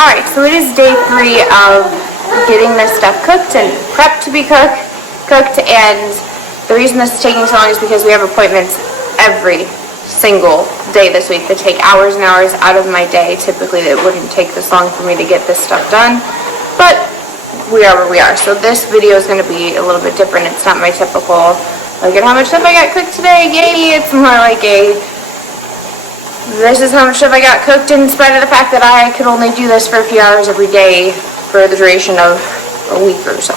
Alright, so it is day 3 of getting this stuff cooked and prepped to be cooked, and the reason this is taking so long is because we have appointments every single day this week that take hours and hours out of my day. Typically it wouldn't take this long for me to get this stuff done, but we are where we are. So this video is going to be a little bit different. It's not my typical, look at how much stuff I got cooked today, yay. It's more like a, this is how much stuff I got cooked in spite of the fact that I could only do this for a few hours every day for the duration of a week or so.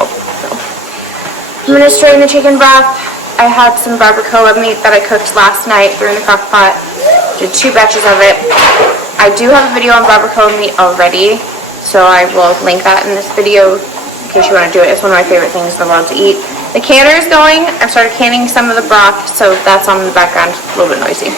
I'm going to strain the chicken broth. I had some barbacoa meat that I cooked last night during the crock pot. Did 2 batches of it. I do have a video on barbacoa meat already, so I will link that in this video in case you want to do it. It's one of my favorite things in the world to eat. The canner is going. I've started canning some of the broth, so that's on in the background, a little bit noisy.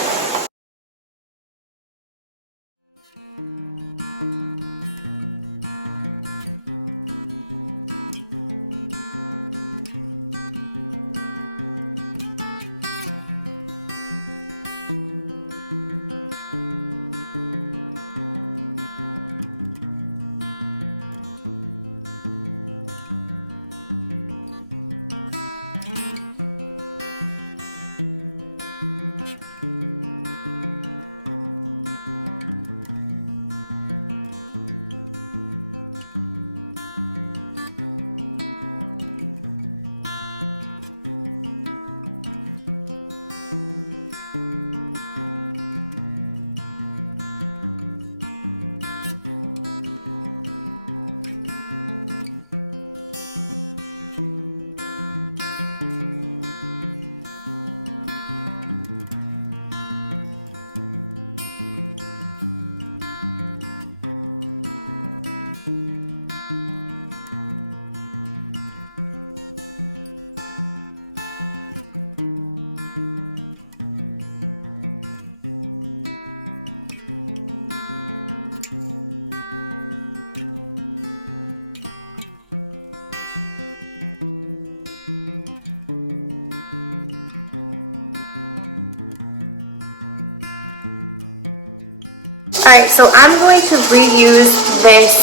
Alright, so I'm going to reuse this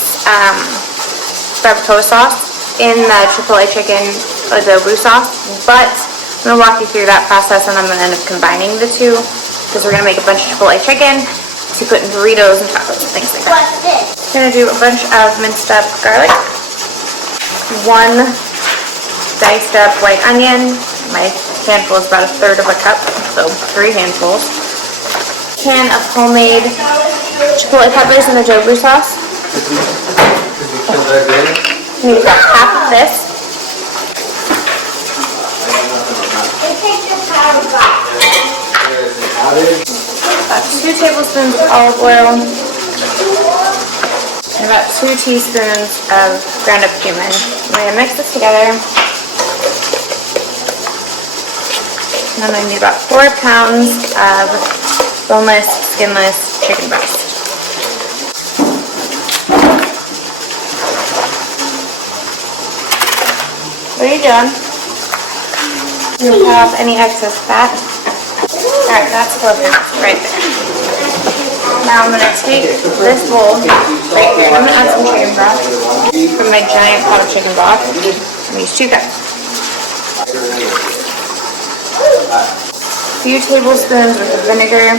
barbacoa sauce in the Chipotle chicken adobo sauce, but I'm going to walk you through that process, and I'm going to end up combining the two because we're going to make a bunch of Chipotle chicken to put in burritos and tacos and things like that. What's this? I'm going to do a bunch of minced up garlic, 1 diced up white onion. My handful is about 1/3 of a cup, so 3 handfuls. Can of homemade Chipotle peppers and adobo sauce. I'm use about half of this. About 2 tablespoons of olive oil. And about 2 teaspoons of ground up cumin. We're going to mix this together. And I'm going to need about 4 pounds of boneless, skinless chicken breast. What are you doing? Remove off any excess fat. Alright, that's 4 pounds right there. Now I'm going to take this bowl right here, and I'm going to add some chicken broth from my giant pot of chicken broth. And use 2 cups. A few tablespoons worth of vinegar.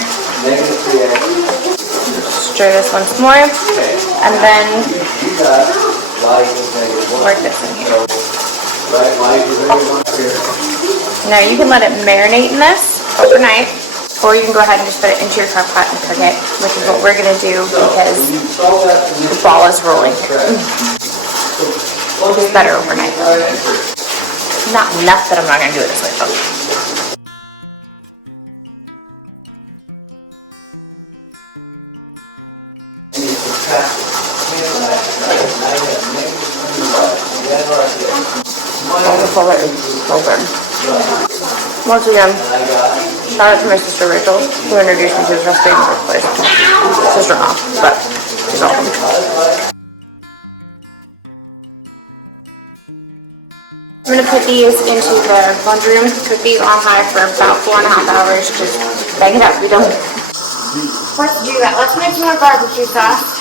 Stir this once more, and then work this in here. Now you can let it marinate in this overnight, or you can go ahead and just put it into your crock pot and cook it, which is what we're going to do because the ball is rolling here. It's better overnight. Not enough that I'm not going to do it this way, though. Once again, shout out to my sister Rachel, who introduced me to this recipe in the first place. Sister-in-law, but she's awesome. I'm going to put these into the plunge room, cook these on high for about 4.5 hours, just bang it up, be done. Let's do that. Let's make some more barbecue sauce.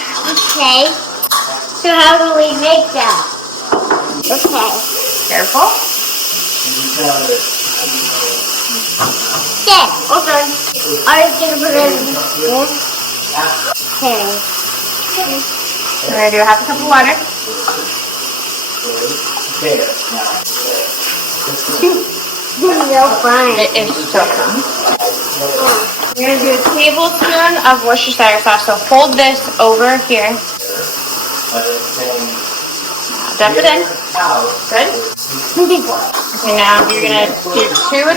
Okay. So how do we make that? Okay. Careful. Okay, hold on. Are you gonna put in this? Okay. We're gonna do a half a cup of water. This is so fun. It is so fun. Yeah. We're gonna do a tablespoon of Worcestershire sauce. So hold this over here. Dump it in. Good. And now you're gonna do 2.5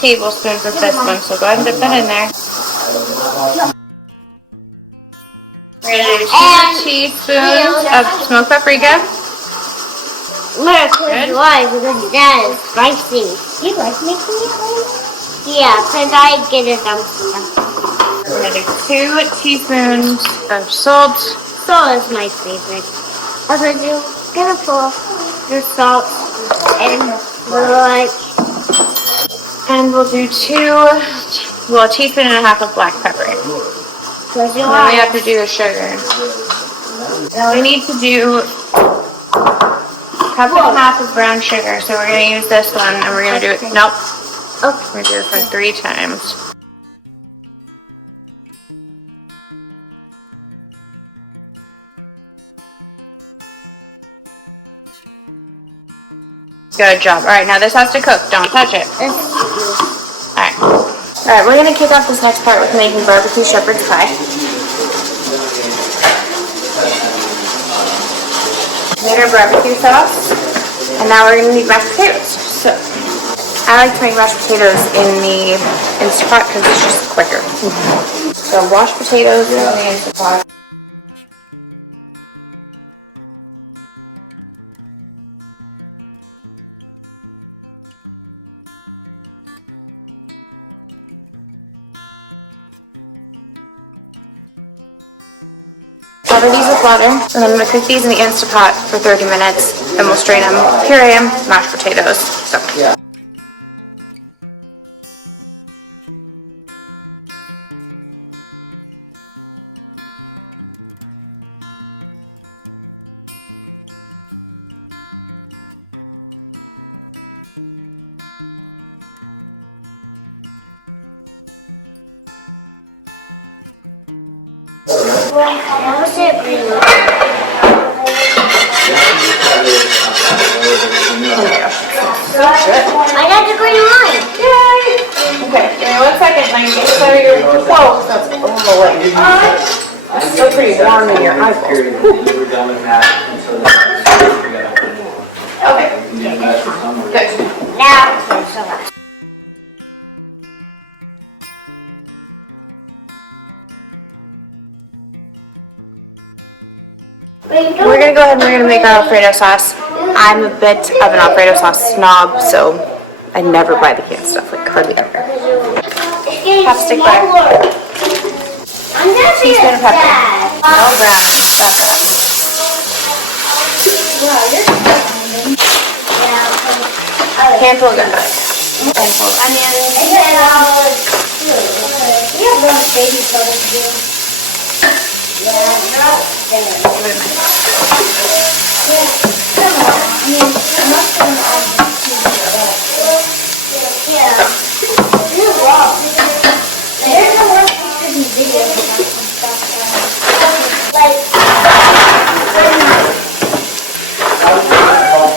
tablespoons of this one. So go ahead and dip that in there. We're gonna do 2 teaspoons of smoked paprika. Mother, close your eyes because that is spicy. Do you like making it? Yeah, because I get it on stomach. We're gonna do 2 teaspoons of salt. Salt is my favorite. Okay, you're gonna pour the salt and like. And we'll do 1.5 teaspoons of black pepper. Close your And then we eyes. have to do the sugar. Now we need to do 1.5 cups of brown sugar. So we're gonna use this one and we're gonna do it, nope. Oh. We're gonna do this one 3 times. Good job. Alright, now this has to cook. Don't touch it. Alright, we're gonna kick off this next part with making barbecue shepherd's pie. Made our barbecue sauce, and now we're gonna make mashed potatoes. So, I like to make mashed potatoes in the Instant Pot because it's just quicker. So, wash potatoes in the Instant Pot. Cover these with water, and then I'm going to cook these in the Instant Pot for 30 minutes. Then we'll strain them, puree them, mashed potatoes. So. That was it. I got to go to mine. Yay! Okay, give me 1 second and I can get this out of your clothes. That's a little late. It's still pretty warm in your eyeball. Okay. Good. Now, We're going to go ahead and we're going to make our Alfredo sauce. I'm a bit of an Alfredo sauce snob, so I never buy the canned stuff, like hardly ever. Plastic bag. I'm not Teaspoon of pepper. bad. No brown. Not brown. Wow, you're fun. Handful of garlic. Handful of onions. You have those baby sodas too. Yeah, they're upstairs. Yeah, some of them. I mean, most of them are yeah. There's a lot. There's a lot of pictures and videos about stuff like, I'm not.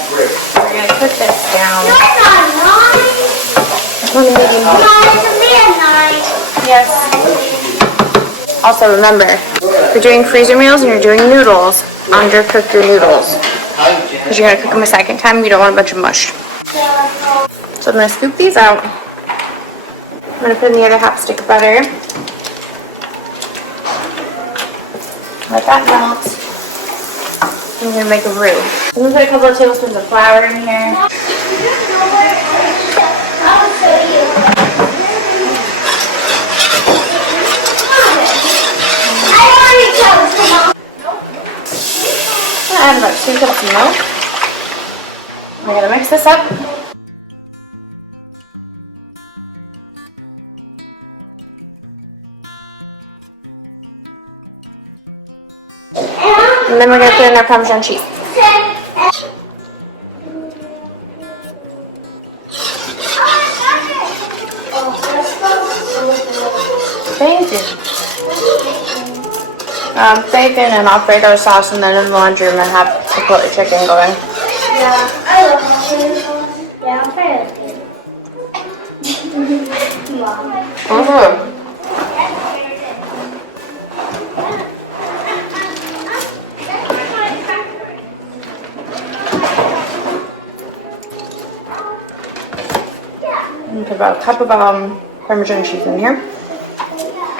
We're going to put this down. You're not 9. On the medium heat. Mom, it's a man 9. Yes. Also remember, if you're doing freezer meals and you're doing noodles, undercook your noodles. Because you're going to cook them a second time, you don't want a bunch of mush. So I'm going to scoop these out. I'm going to put in the other half stick of butter. Let that melt. And we're going to make a roux. I'm going to put a couple of tablespoons of flour in here. I'll show you. Add about 2 cups of milk. We're going to mix this up. And then we're gonna put in our Parmesan cheese. Thank you. Bacon and Alfredo sauce, and then in the laundry room I have Chipotle chicken going. Yeah, I love Alfredo sauce. Yeah, Alfredo's good. Put about a cup of Parmesan cheese in here.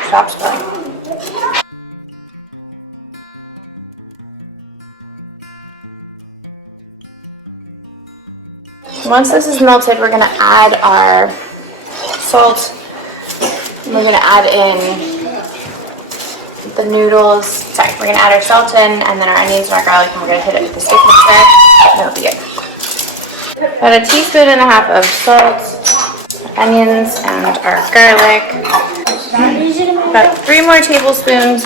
Stop splitting. Once this is melted, we're gonna add our salt. We're gonna add in the noodles. Sorry, we're gonna add our salt in, and then our onions and our garlic, and we're gonna hit it with a stick mixer. That'll be good. About a teaspoon and a half of salt, onions, and our garlic. About 3 more tablespoons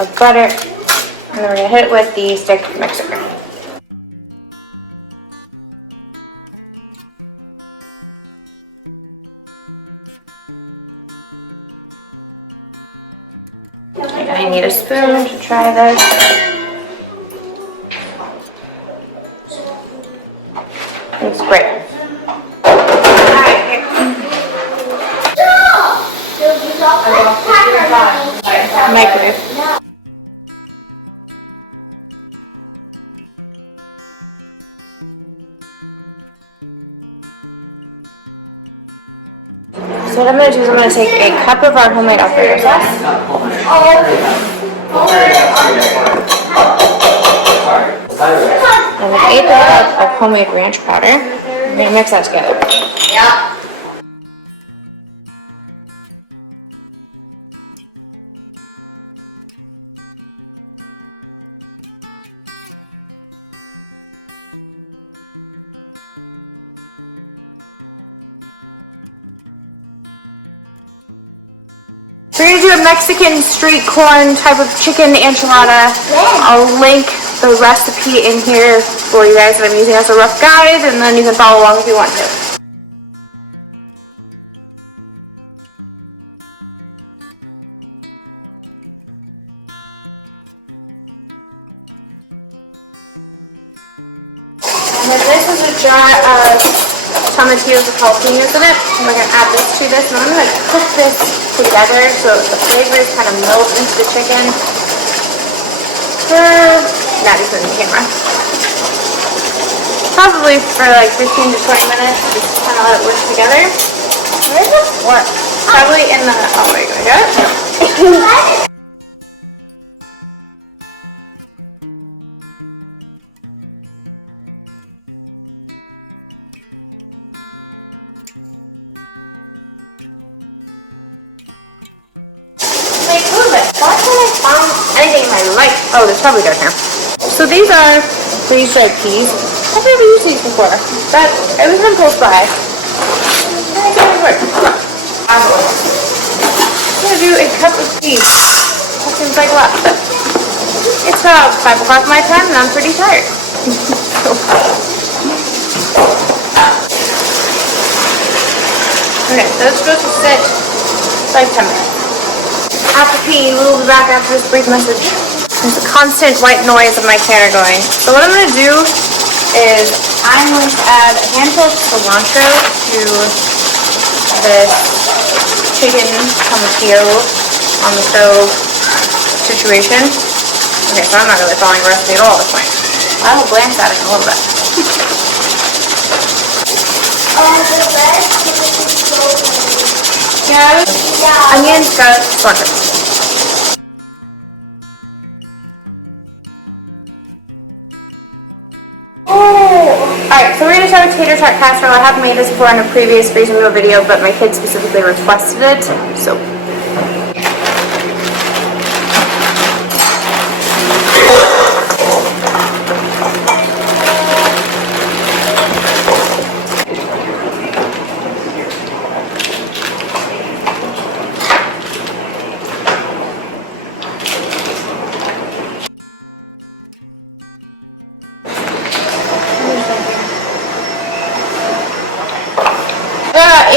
of butter, and then we're gonna hit it with the stick mixer. I need a spoon to try this. It's great. Microwave. So what I'm going to do is I'm going to take a cup of our homemade Alfredo sauce. And an eighth cup of homemade ranch powder. We're going to mix that together. Yeah. We're going to do a Mexican street corn type of chicken enchilada. I'll link the recipe in here for you guys that I'm using as a rough guide, and then you can follow along if you want to. And then this is a jar of tomatillos with jalapenos in it. And we're going to add this to this, and I'm going to cook this together so the flavors kind of melt into the chicken for, Natty's moving the camera, probably for like 15 to 20 minutes, just to kind of let it work together. Where's the fork? Probably in the, oh my god, Why can't I find anything in my life. Oh, it's probably down here. So these are freeze-dried peas. I've never used these before, but it was an impulse buy. I'm gonna do a cup of peas. Seems like a lot, but it's about 5 o'clock my time and I'm pretty tired. Okay, so it's supposed to sit like 10 minutes. Half a pea, little to back after this brief message. There's a constant white noise of my canner going. So what I'm going to do is I'm going to add a handful of cilantro to this chicken tomatillo on the stove situation. Okay, so I'm not really following the recipe at all this point. I will glance at it in a little bit. the red is so good. Yeah, onions, garlic, cilantro. Alright, so we're going to start with tater tot casserole. I haven't made this before in a previous freeze meal video, but my kids specifically requested it, so.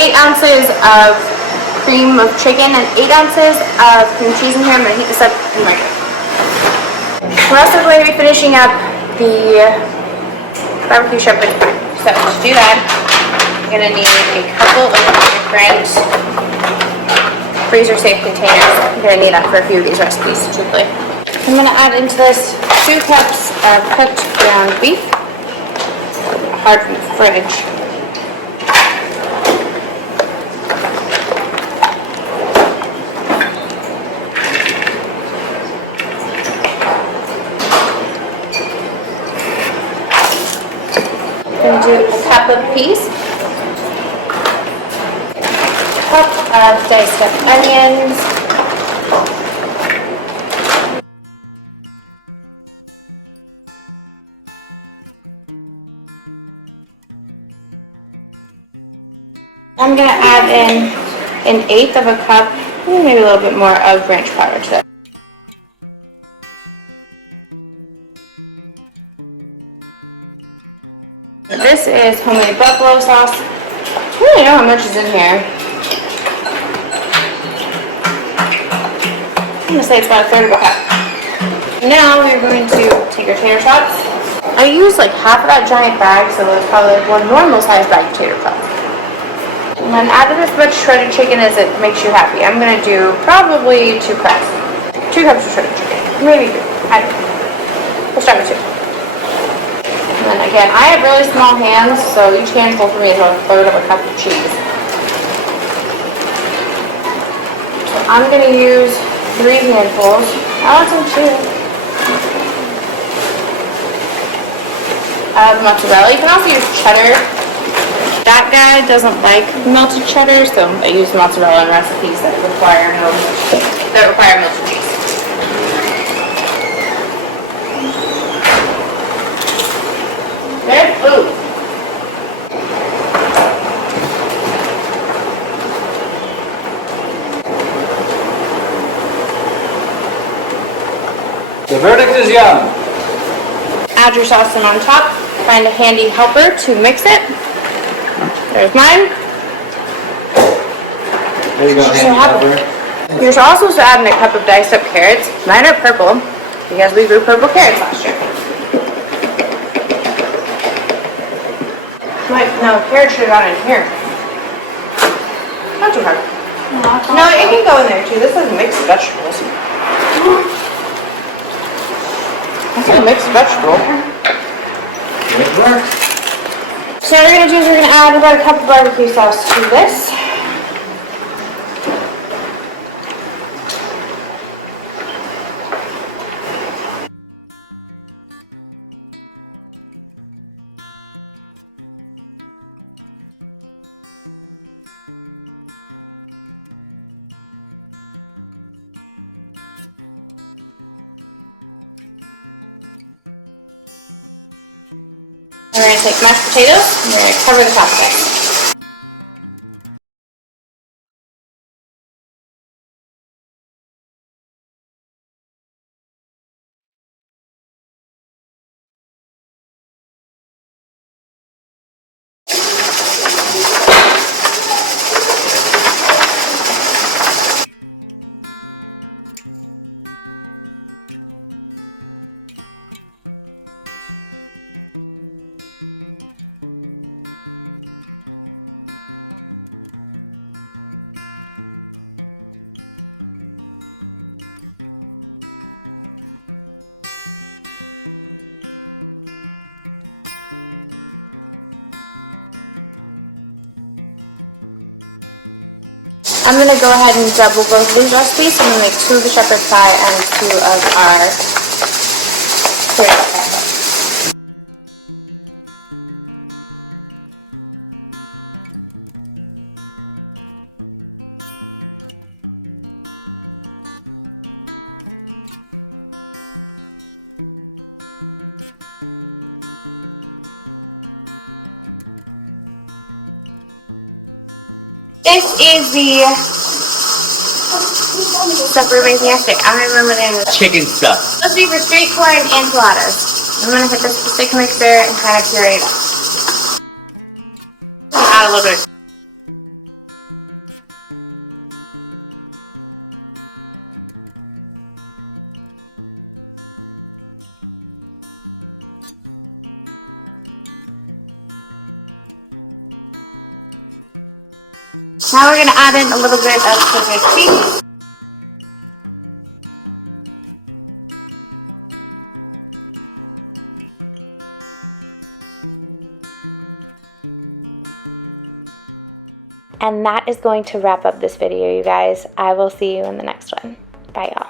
8 ounces of cream of chicken and 8 ounces of cream cheese in here. I'm gonna heat this up in the microwave. We're also going to be finishing up the barbecue shepherd's pie. So to do that, I'm gonna need a couple of different freezer safe containers. I'm gonna need that for a few of these recipes, truthfully. I'm gonna add into this 2 cups of cooked ground beef, hard from the fridge. I'm gonna do a cup of peas, cup of diced up onions, I'm gonna add in 1/8 of a cup, maybe a little bit more of ranch powder to that. This is homemade buffalo sauce. I really don't know how much is in here. I'm gonna say it's about 1/3 of a cup. Now we're going to take our tater tots. I used like half of that giant bag, so it was probably like 1 normal sized bag of tater tots. And then add as much shredded chicken as it makes you happy. I'm gonna do probably 2 cups. 2 cups of shredded chicken. Maybe, I don't know. We'll start with 2. And then again, I have really small hands, so each handful for me is about 1/3 of a cup of cheese. So I'm gonna use 3 handfuls. I want some 2. Of mozzarella. You can also use cheddar. That guy doesn't like melted cheddar, so I use mozzarella in recipes that require melted cheese. Okay. Ooh. The verdict is yum. Add your sauce on top. Find a handy helper to mix it. There's mine. There you go, handy helper. You're also supposed to add in a cup of diced up carrots. Mine are purple because we grew purple carrots last year. Wait, no, carrots should have gone in here. Not too hard. No, it can go in there too. This is mixed vegetables. That's a mixed vegetable. Good work. So now what we're going to do is we're going to add about a cup of barbecue sauce to this. We're going to take mashed potatoes and we're going to cover the top of it. I'm going to go ahead and double both of these recipes. So I'm going to make 2 of the shepherd's pie and 2 of our carrot pie. This is the stuff we were making yesterday. I don't remember the name of it. Chicken stuff. This will be for straight corn enchiladas. I'm going to hit this with a stick mixer and kind of puree it up. Add a little bit. Now we're gonna add in a little bit of Swiss cheese. And that is going to wrap up this video, you guys. I will see you in the next one. Bye, y'all.